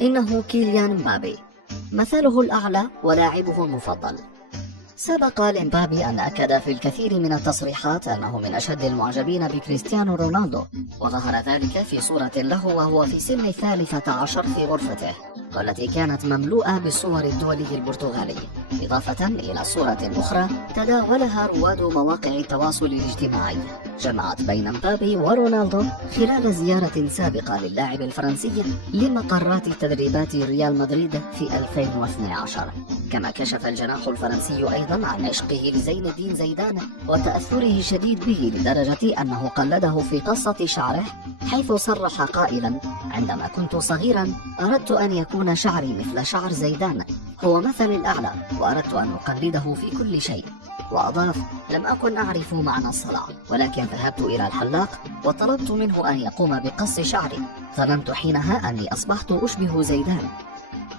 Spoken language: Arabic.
إنه كيليان مبابي، مثله الأعلى ولاعبه المفضل. سبق لمبابي أن أكد في الكثير من التصريحات أنه من أشد المعجبين بكريستيانو رونالدو، وظهر ذلك في صورة له وهو في سن 13 في غرفته، والتي كانت مملوءة بالصور الدولي البرتغالي، إضافة إلى صورة أخرى تداولها رواد مواقع التواصل الاجتماعي جمعت بين مبابي ورونالدو خلال زيارة سابقة للاعب الفرنسي لمقرات تدريبات ريال مدريد في 2012. كما كشف الجناح الفرنسي أيضا عن عشقه لزين الدين زيدان وتأثره الشديد به لدرجة أنه قلده في قصة شعره، حيث صرح قائلا: عندما كنت صغيرا أردت أن يكون شعري مثل شعر زيدان، هو مثلي الأعلى وأردت أن أقلده في كل شيء. وأضاف: لم أكن أعرف معنى الصلع، ولكن ذهبت إلى الحلاق وطلبت منه أن يقوم بقص شعري، ظننت حينها أني أصبحت أشبه زيدان،